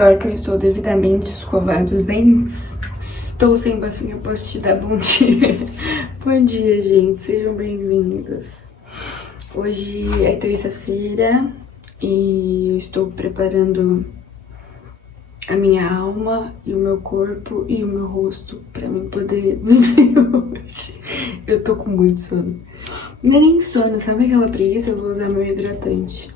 Agora que eu estou devidamente escovado os dentes, estou sem bafinha, eu posso te dar bom dia. Bom dia, gente, sejam bem-vindos. Hoje é terça-feira e eu estou preparando a minha alma e o meu corpo e o meu rosto pra mim poder viver hoje. Eu tô com muito sono. Não é nem sono, sabe aquela preguiça? Eu vou usar meu hidratante.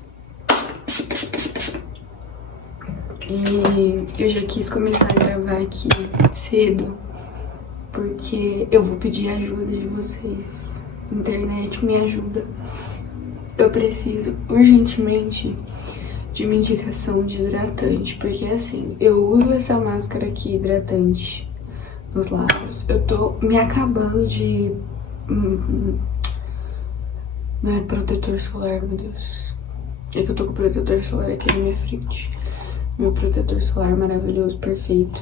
E eu já quis começar a gravar aqui cedo, porque eu vou pedir ajuda de vocês. Internet, me ajuda. Eu preciso urgentemente de uma indicação de hidratante, porque assim, eu uso essa máscara aqui hidratante nos lábios. Eu tô me acabando de... Não é protetor solar, meu Deus. É que eu tô com o protetor solar aqui na minha frente. Meu protetor solar maravilhoso, perfeito.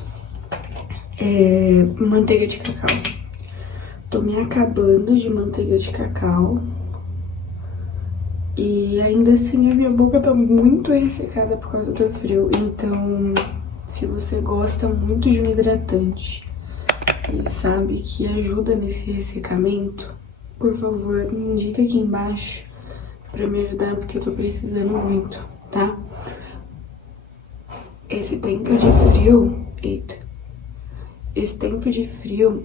Manteiga de cacau. Tô me acabando de manteiga de cacau. E ainda assim a minha boca tá muito ressecada por causa do frio. Então, se você gosta muito de um hidratante e sabe que ajuda nesse ressecamento, por favor, me indica aqui embaixo pra me ajudar, porque eu tô precisando muito, tá? Esse tempo de frio, esse tempo de frio,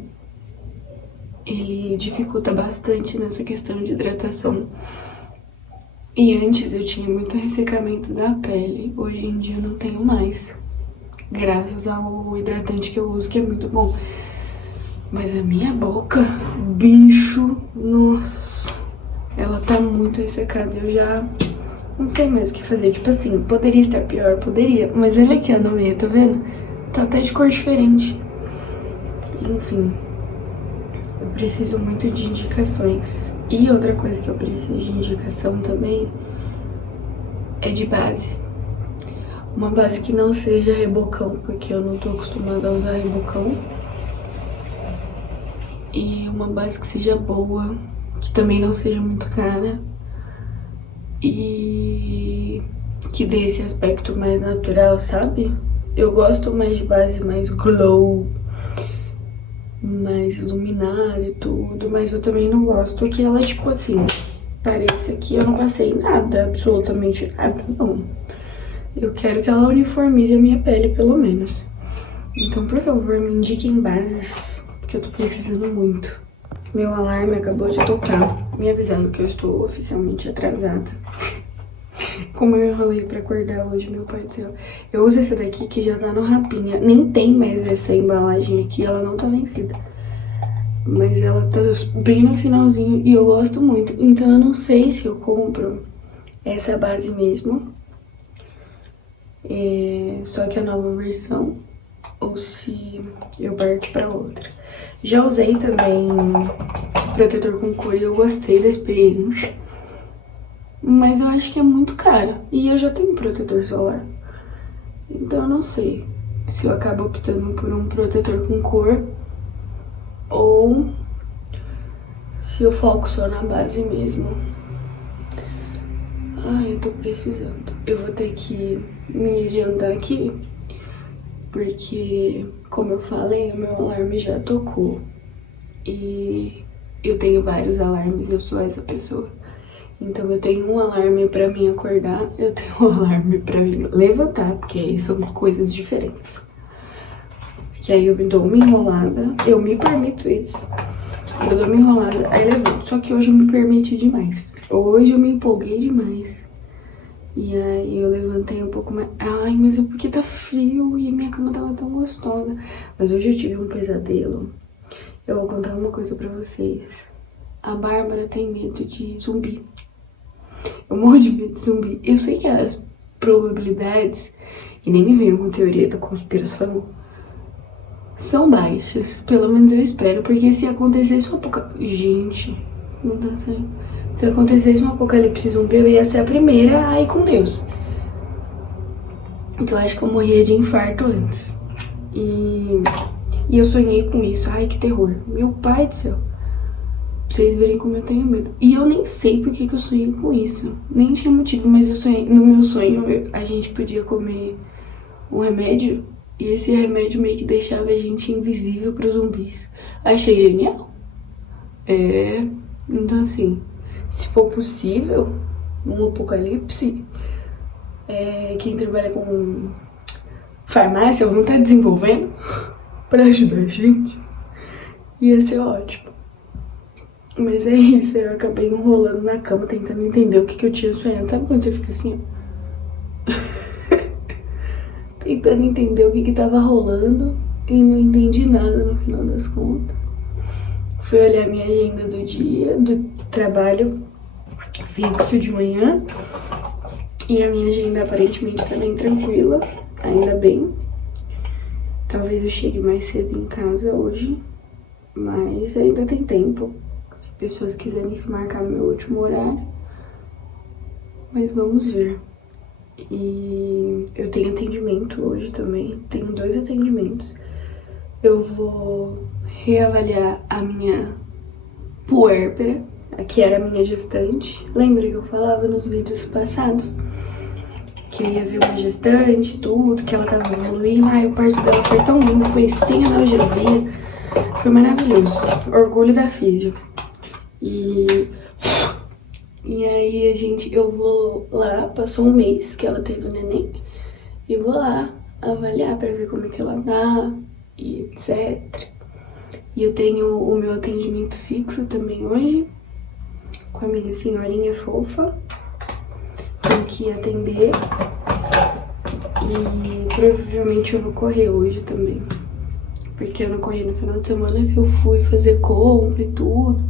ele dificulta bastante nessa questão de hidratação. E antes eu tinha muito ressecamento da pele, hoje em dia eu não tenho mais, graças ao hidratante que eu uso, que é muito bom. Mas a minha boca, bicho, nossa, ela tá muito ressecada, eu já... não sei mais o que fazer, tipo assim, poderia estar pior, poderia, mas olha aqui ó, no meio, tá vendo? Tá até de cor diferente. Enfim, eu preciso muito de indicações. E outra coisa que eu preciso de indicação também é de base. Uma base que não seja rebocão, porque eu não tô acostumada a usar rebocão. E uma base que seja boa, que também não seja muito cara. E que dê esse aspecto mais natural, sabe? Eu gosto mais de base mais glow, mais iluminada e tudo, mas eu também não gosto que ela, tipo assim, pareça que eu não passei nada, absolutamente nada, não. Eu quero que ela uniformize a minha pele, pelo menos. Então, por favor, me indiquem bases, porque eu tô precisando muito. Meu alarme acabou de tocar, me avisando que eu estou oficialmente atrasada. Como eu enrolei pra acordar hoje, meu pai do céu. Eu uso essa daqui que já tá no Rapinha. Nem tem mais essa embalagem aqui, ela não tá vencida. Mas ela tá bem no finalzinho e eu gosto muito. Então eu não sei se eu compro essa base mesmo. Só que a nova versão. Ou se eu parto pra outra. Já usei também protetor com cor e eu gostei da experiência. Mas eu acho que é muito caro. E eu já tenho protetor solar. Então eu não sei se eu acabo optando por um protetor com cor ou se eu foco só na base mesmo. Ai, eu tô precisando. Eu vou ter que me adiantar aqui, porque, como eu falei, o meu alarme já tocou. E eu tenho vários alarmes, eu sou essa pessoa. Então eu tenho um alarme pra mim acordar, eu tenho um alarme pra mim levantar, porque aí são coisas diferentes. Que aí eu me dou uma enrolada, eu me permito isso. Eu dou uma enrolada, aí levanto. Só que hoje eu me permiti demais. Hoje eu me empolguei demais. E aí eu levantei um pouco mais. Ai, mas é porque tá frio e minha cama tava tão gostosa. Mas hoje eu tive um pesadelo. Eu vou contar uma coisa pra vocês. A Bárbara tem medo de zumbi. Eu morro de medo de zumbi. Eu sei que as probabilidades, e nem me venham com teoria da conspiração, são baixas. Pelo menos eu espero, porque se acontecesse um apocalipse... Gente, não tá saindo. Se acontecesse um apocalipse zumbi, eu ia ser a primeira a ir com Deus. Então eu acho que eu morria de infarto antes. E eu sonhei com isso. Ai, que terror. Meu pai do céu. Pra vocês verem como eu tenho medo. E eu nem sei por que eu sonhei com isso. Nem tinha motivo, mas eu sonhei. No meu sonho, a gente podia comer um remédio e esse remédio meio que deixava a gente invisível para os zumbis. Achei genial. Então assim, se for possível, um apocalipse, quem trabalha com farmácia, vão estar desenvolvendo para ajudar a gente. Ia ser ótimo. Mas é isso, eu acabei enrolando na cama, tentando entender o que eu tinha sonhado. Sabe quando você fica assim, ó? Tentando entender o que tava rolando e não entendi nada no final das contas. Fui olhar minha agenda do dia, do trabalho fixo de manhã. E a minha agenda aparentemente tá bem tranquila, ainda bem. Talvez eu chegue mais cedo em casa hoje, mas ainda tem tempo. Se pessoas quiserem se marcar no meu último horário. Mas vamos ver. E eu tenho atendimento hoje também. Tenho 2 atendimentos. Eu vou reavaliar a minha puérpera, que era a minha gestante. Lembra que eu falava nos vídeos passados? Que eu ia ver uma gestante, tudo, que ela tava evoluindo. Ai, o parto dela foi tão lindo, foi sem analgesia. Foi maravilhoso. Orgulho da física. E aí eu vou lá, passou um mês que ela teve o neném, e vou lá avaliar pra ver como é que ela tá, e etc. E eu tenho o meu atendimento fixo também hoje, com a minha senhorinha fofa, tenho que atender, e provavelmente eu vou correr hoje também, porque eu não corri no final de semana que eu fui fazer compra e tudo.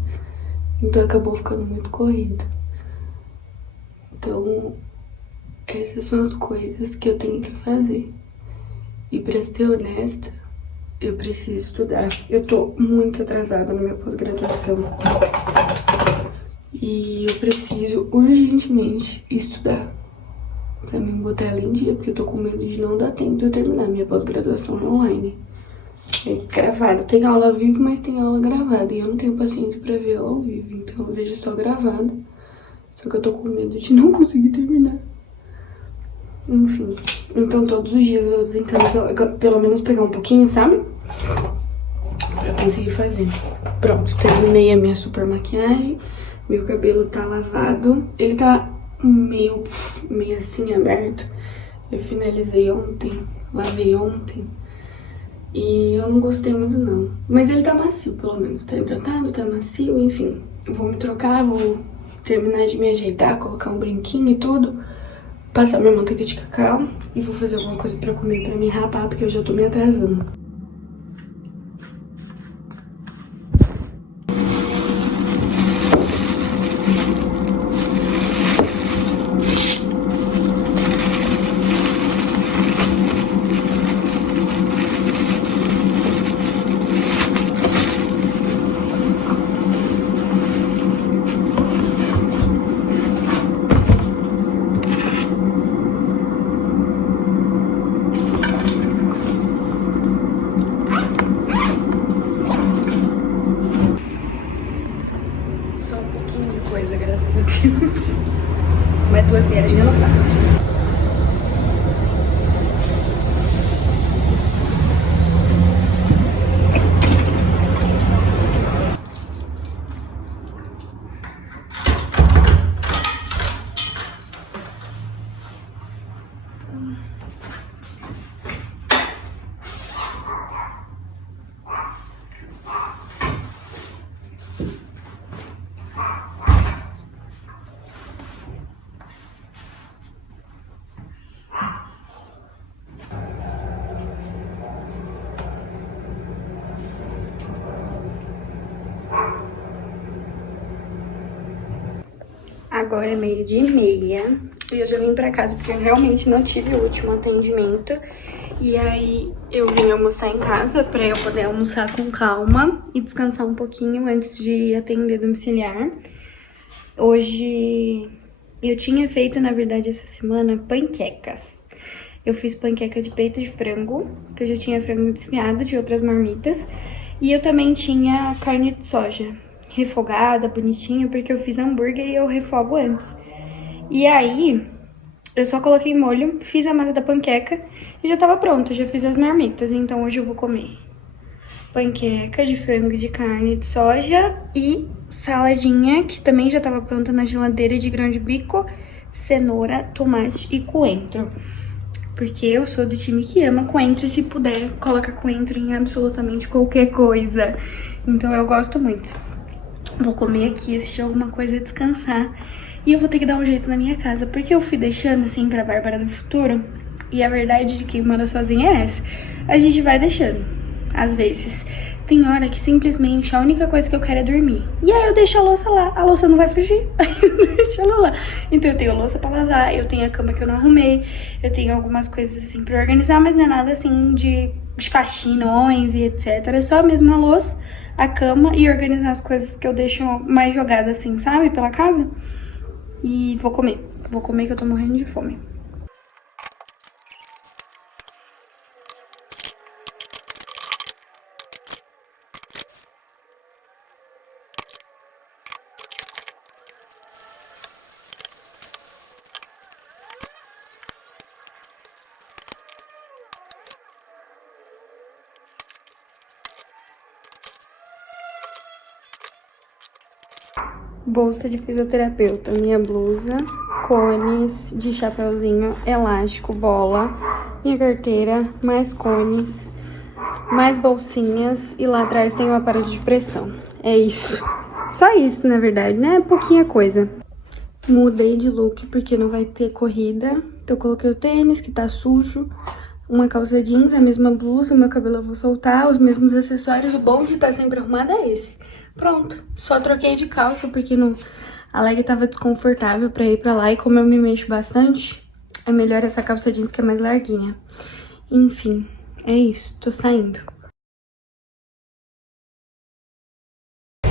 Então acabou ficando muito corrido. Então, essas são as coisas que eu tenho pra fazer. E pra ser honesta, eu preciso estudar. Eu tô muito atrasada na minha pós-graduação. E eu preciso urgentemente estudar. Pra mim botar ela em dia, porque eu tô com medo de não dar tempo de eu terminar minha pós-graduação online. É gravado, tem aula ao vivo, mas tem aula gravada. E eu não tenho paciência pra ver ela ao vivo, então eu vejo só gravado. Só que eu tô com medo de não conseguir terminar. Enfim, então todos os dias eu tô tentando pelo menos pegar um pouquinho, sabe? Pra conseguir fazer. Pronto, terminei a minha super maquiagem. Meu cabelo tá lavado. Ele tá meio assim aberto. Eu finalizei ontem, lavei ontem. E eu não gostei muito não. Mas ele tá macio, pelo menos. Tá hidratado, tá macio, enfim. Eu vou me trocar, vou terminar de me ajeitar, colocar um brinquinho e tudo. Passar minha manteiga de cacau. E vou fazer alguma coisa pra comer, pra me rapar, porque eu já tô me atrasando. Mas 2 viagens eu não faço. Agora é 12h30 e eu já vim pra casa porque eu realmente não tive o último atendimento. E aí eu vim almoçar em casa pra eu poder almoçar com calma e descansar um pouquinho antes de atender domiciliar. Hoje eu tinha feito, na verdade, essa semana, panquecas. Eu fiz panqueca de peito de frango, que eu já tinha frango desfiado de outras marmitas. E eu também tinha carne de soja refogada, bonitinha, porque eu fiz hambúrguer e eu refogo antes. E aí, Eu só coloquei molho, fiz a massa da panqueca e já tava pronto, já fiz as marmitas. Então hoje eu vou comer panqueca de frango e de carne de soja e saladinha, que também já tava pronta na geladeira, de grão de bico, cenoura, tomate e coentro. Porque eu sou do time que ama coentro e se puder, coloca coentro em absolutamente qualquer coisa. Então eu gosto muito. Vou comer aqui, assistir alguma coisa, descansar. E eu vou ter que dar um jeito na minha casa, porque eu fui deixando assim pra Bárbara do futuro. E a verdade de quem mora sozinha é essa. A gente vai deixando, às vezes. Tem hora que simplesmente a única coisa que eu quero é dormir. E aí eu deixo a louça lá, a louça não vai fugir, aí eu deixo ela lá. Então eu tenho louça pra lavar, eu tenho a cama que eu não arrumei, eu tenho algumas coisas assim pra organizar, mas não é nada assim de faxinões e etc. É só a mesma louça, a cama e organizar as coisas que eu deixo mais jogadas assim, sabe, pela casa. E vou comer que eu tô morrendo de fome. Bolsa de fisioterapeuta, minha blusa, cones de chapeuzinho, elástico, bola, minha carteira, mais cones, mais bolsinhas e lá atrás tem um aparelho de pressão. É isso. Só isso, na verdade, né? Pouquinha coisa. Mudei de look porque não vai ter corrida, então eu coloquei o tênis que tá sujo, uma calça jeans, a mesma blusa, o meu cabelo eu vou soltar, os mesmos acessórios. O bom de estar sempre arrumada é esse. Pronto, só troquei de calça porque a leg tava desconfortável pra ir pra lá e como eu me mexo bastante, é melhor essa calça jeans que é mais larguinha. Enfim, é isso, tô saindo. A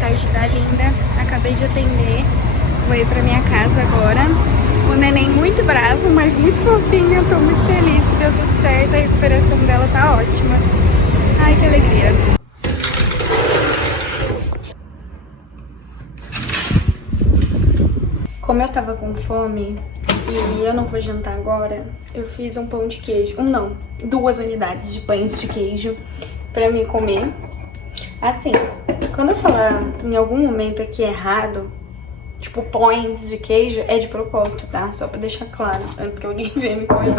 tarde tá linda, acabei de atender, vou ir pra minha casa agora. O neném muito bravo, mas muito fofinho, eu tô muito feliz que deu tudo certo, a recuperação dela tá ótima. Ai, que alegria. Como eu tava com fome e eu não vou jantar agora, eu fiz um pão de queijo. Duas unidades de pães de queijo pra mim comer. Assim, quando eu falar em algum momento aqui errado, tipo pães de queijo, é de propósito, tá? Só pra deixar claro, antes que alguém venha me corrigir.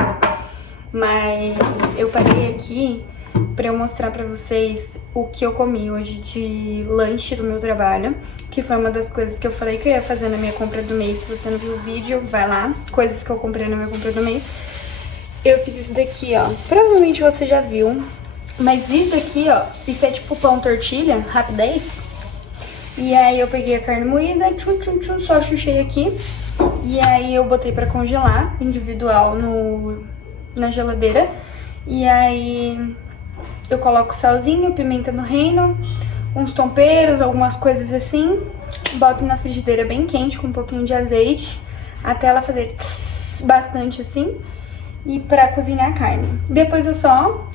Mas eu parei aqui pra eu mostrar pra vocês o que eu comi hoje de lanche do meu trabalho, que foi uma das coisas que eu falei que eu ia fazer na minha compra do mês. Se você não viu o vídeo, vai lá, coisas que eu comprei na minha compra do mês. Eu fiz isso daqui, ó, provavelmente você já viu, mas isso daqui, ó, isso é tipo pão tortilha, rapidez. E aí eu peguei a carne moída, só chuchei aqui, e aí eu botei pra congelar, individual na geladeira, e aí eu coloco salzinho, pimenta no reino, uns temperos, algumas coisas assim. Boto na frigideira bem quente com um pouquinho de azeite, até ela fazer bastante assim, e pra cozinhar a carne. Depois eu só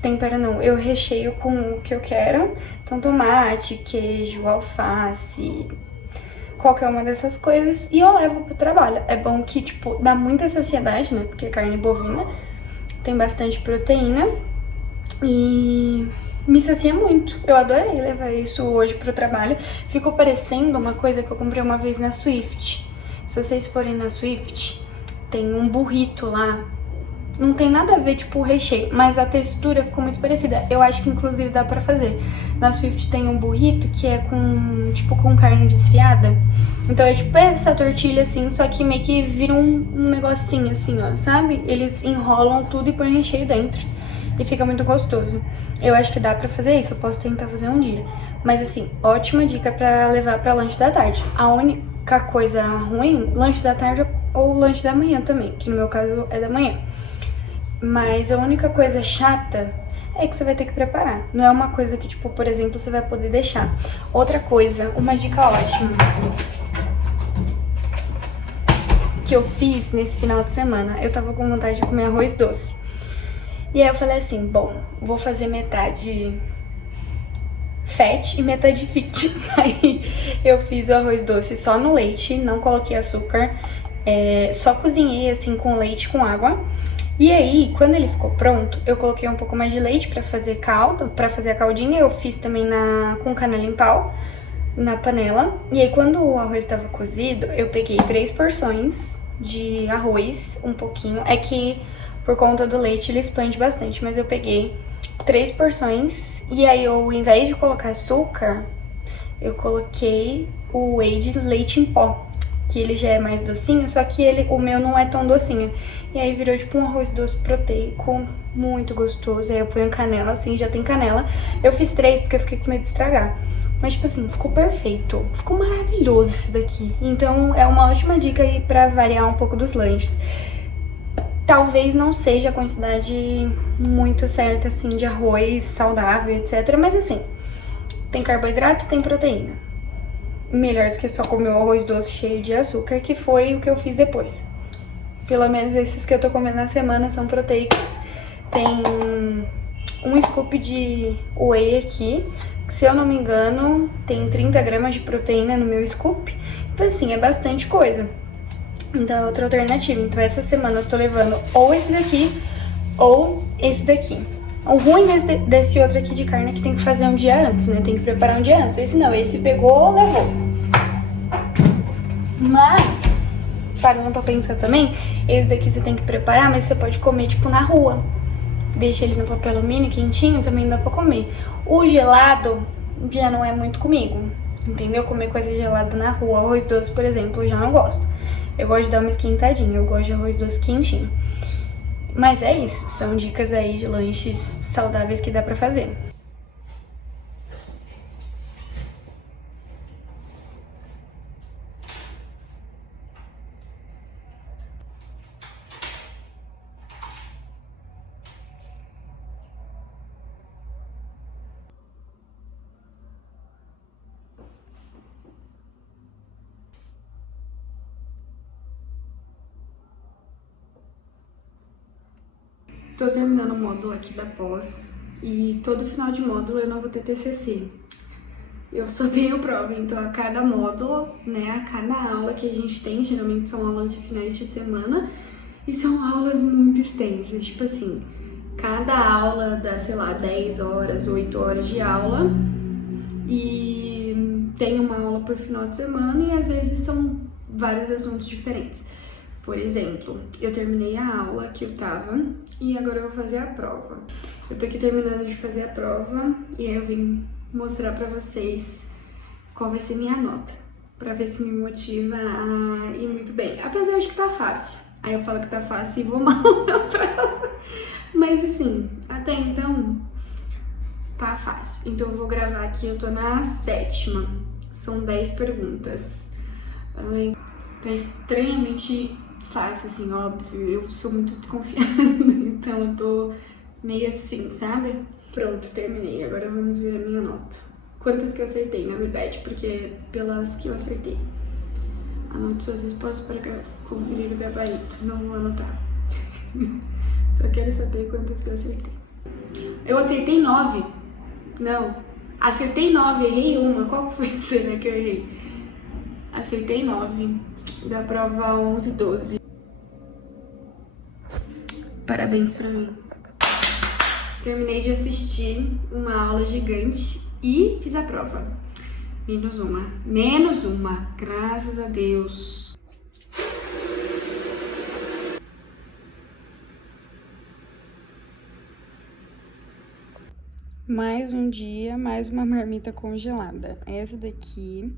tempero não, eu recheio com o que eu quero. Então tomate, queijo, alface, qualquer uma dessas coisas, e eu levo pro trabalho. É bom que, tipo, dá muita saciedade, né? Porque é carne bovina, tem bastante proteína. E me sacia muito. Eu adorei levar isso hoje pro trabalho. Ficou parecendo uma coisa que eu comprei uma vez na Swift. Se vocês forem na Swift, tem um burrito lá. Não tem nada a ver, tipo, o recheio, mas a textura ficou muito parecida. Eu acho que, inclusive, dá pra fazer. Na Swift tem um burrito que é com, tipo, com carne desfiada. Então é tipo essa tortilha, assim, só que meio que vira um negocinho, assim, ó, sabe? Eles enrolam tudo e põem recheio dentro. E fica muito gostoso. Eu acho que dá pra fazer isso, eu posso tentar fazer um dia. Mas assim, ótima dica pra levar pra lanche da tarde. A única coisa ruim, lanche da tarde ou lanche da manhã também, que no meu caso é da manhã. Mas a única coisa chata é que você vai ter que preparar. Não é uma coisa que, tipo, por exemplo, você vai poder deixar. Outra coisa, uma dica ótima que eu fiz nesse final de semana. Eu tava com vontade de comer arroz doce. E aí eu falei assim, bom, vou fazer metade fat e metade fit. Aí eu fiz o arroz doce só no leite, não coloquei açúcar, só cozinhei assim com leite com água. E aí, quando ele ficou pronto, eu coloquei um pouco mais de leite pra fazer caldo, pra fazer a caldinha. Eu fiz também com canela em pau na panela. E aí, quando o arroz estava cozido, eu peguei 3 porções de arroz, um pouquinho. É que por conta do leite ele expande bastante, mas eu peguei 3 porções. E aí, eu, ao invés de colocar açúcar, eu coloquei o whey de leite em pó, que ele já é mais docinho, só que o meu não é tão docinho. E aí virou tipo um arroz doce proteico, muito gostoso. Aí eu ponho canela, assim, já tem canela. Eu fiz 3 porque eu fiquei com medo de estragar. Mas, tipo assim, ficou perfeito. Ficou maravilhoso isso daqui. Então, é uma ótima dica aí pra variar um pouco dos lanches. Talvez não seja a quantidade muito certa, assim, de arroz saudável, etc. Mas, assim, tem carboidrato, tem proteína. Melhor do que só comer o arroz doce cheio de açúcar, que foi o que eu fiz depois. Pelo menos esses que eu tô comendo na semana são proteicos. Tem um scoop de whey aqui, que, se eu não me engano, tem 30 gramas de proteína no meu scoop. Então, assim, é bastante coisa. Então, é outra alternativa. Então, essa semana eu tô levando ou esse daqui ou esse daqui. O ruim desse outro aqui de carne é que tem que fazer um dia antes, né? Tem que preparar um dia antes. Esse não, esse pegou, levou. Mas, parando pra pensar também, esse daqui você tem que preparar, mas você pode comer, tipo, na rua. Deixa ele no papel alumínio, quentinho, também dá pra comer. O gelado já não é muito comigo, entendeu? Comer coisa gelada na rua, arroz doce, por exemplo, eu já não gosto. Eu gosto de dar uma esquentadinha, eu gosto de arroz doce quentinho. Mas é isso, são dicas aí de lanches saudáveis que dá pra fazer. Tô terminando o módulo aqui da pós e todo final de módulo eu não vou ter TCC. Eu só tenho prova, então a cada módulo, né, a cada aula que a gente tem, geralmente são aulas de finais de semana e são aulas muito extensas, tipo assim, cada aula dá, sei lá, 10 horas, 8 horas de aula e tem uma aula por final de semana e às vezes são vários assuntos diferentes. Por exemplo, eu terminei a aula que eu tava e agora eu vou fazer a prova. Eu tô aqui terminando de fazer a prova e aí eu vim mostrar pra vocês qual vai ser minha nota, pra ver se me motiva a ir muito bem. Apesar de que tá fácil. Aí eu falo que tá fácil e vou mal na prova. Mas assim, até então tá fácil. Então eu vou gravar aqui, eu tô na 7ª. São 10 perguntas. Tá extremamente fácil, assim, óbvio. Eu sou muito desconfiada, então eu tô meio assim, sabe? Pronto, terminei. Agora vamos ver a minha nota. Quantas que eu acertei, na verdade, porque pelas que eu acertei. Anote suas respostas para conferir o gabarito. Não vou anotar. Só quero saber quantas que eu acertei. Eu acertei 9. Não. Acertei 9, errei uma. Qual foi a cena que eu errei? Acertei 9. Da prova 11 e 12. Parabéns pra mim. Terminei de assistir uma aula gigante e fiz a prova. Menos uma. Menos uma. Graças a Deus. Mais um dia, mais uma marmita congelada. Essa daqui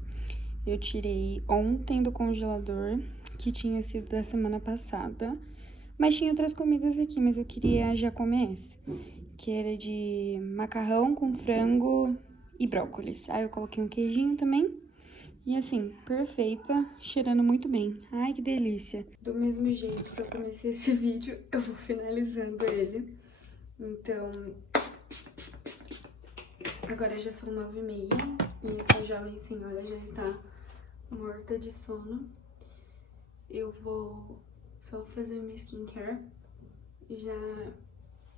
eu tirei ontem do congelador, que tinha sido da semana passada. Mas tinha outras comidas aqui, mas eu queria já comer essa. Que era de macarrão com frango e brócolis. Aí eu coloquei um queijinho também. E assim, perfeita, cheirando muito bem. Ai, que delícia. Do mesmo jeito que eu comecei esse vídeo, eu vou finalizando ele. Então, agora já são 9h30 e essa jovem senhora já está morta de sono. Eu vou só fazer minha skincare. Já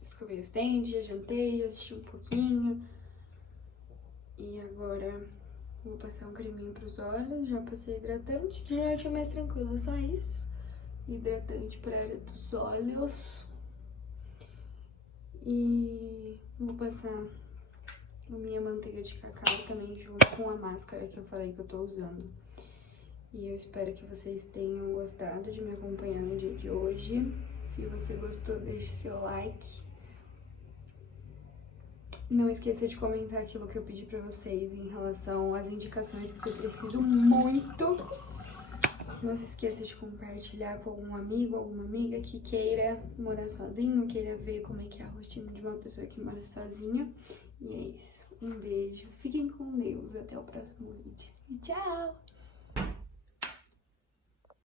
escovei os dentes, já jantei, já assisti um pouquinho. E agora vou passar um creminho pros olhos, já passei hidratante. De noite é mais tranquilo, só isso. Hidratante pra área dos olhos. E vou passar a minha manteiga de cacau também junto com a máscara que eu falei que eu tô usando. E eu espero que vocês tenham gostado de me acompanhar no dia de hoje. Se você gostou, deixe seu like. Não esqueça de comentar aquilo que eu pedi pra vocês em relação às indicações, porque eu preciso muito. Não se esqueça de compartilhar com algum amigo, alguma amiga que queira morar sozinho, queira ver como é que é a rotina de uma pessoa que mora sozinha. E é isso. Um beijo. Fiquem com Deus. Até o próximo vídeo. E tchau!